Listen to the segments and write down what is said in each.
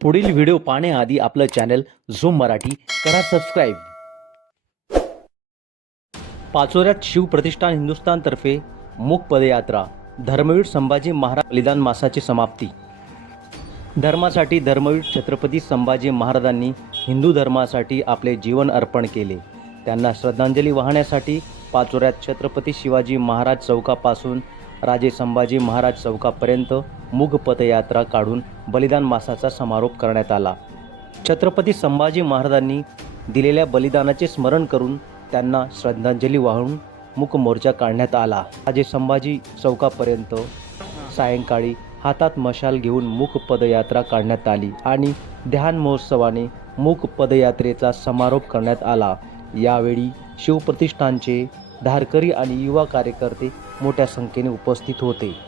पुढील व्हिडिओ पाहण्याआधी आपलं चॅनल झूम मराठी करा सबस्क्राईब. पाचोऱ्यात शिवप्रतिष्ठान हिंदुस्थानतर्फे मूक पदयात्रा धर्मवीर संभाजी महाराज बलिदान मासाची समाप्ती. धर्मासाठी धर्मवीर छत्रपती संभाजी महाराजांनी हिंदू धर्मासाठी आपले जीवन अर्पण केले. त्यांना श्रद्धांजली वाहण्यासाठी पाचोऱ्यात छत्रपती शिवाजी महाराज चौकापासून राजे संभाजी महाराज चौकापर्यंत मूग पदयात्रा काढून बलिदान मासाचा समारोप करण्यात आला. छत्रपती संभाजी महाराजांनी दिलेल्या बलिदानाचे स्मरण करून त्यांना श्रद्धांजली वाहून मूक मोर्चा काढण्यात आला. आजे संभाजी चौकापर्यंत सायंकाळी हातात मशाल घेऊन मूक पदयात्रा काढण्यात आली आणि ध्यान महोत्सवाने मूक पदयात्रेचा समारोप करण्यात आला. यावेळी शिवप्रतिष्ठानचे धारकरी आणि युवा कार्यकर्ते मोठ्या संख्येने उपस्थित होते.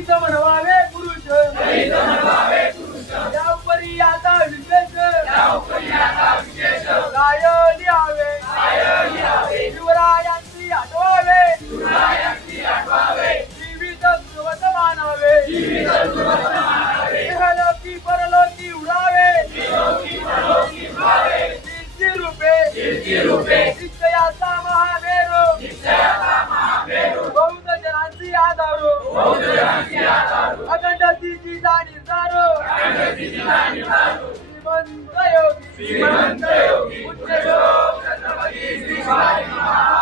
तरीच म्हणवावे पुरुष यापरी आता विशेष. काय लिहावे शिवरायांची आठवावे. जीवित सुवत मानावे. इहलोकी परलोकी उडावे. कीर्ती रूपे. अखंड तिची जाणीव दारो. श्रीमंत योगी. श्रीमंत योगी. उच्च योग छत्रपती श्री शिवाजी महाराज.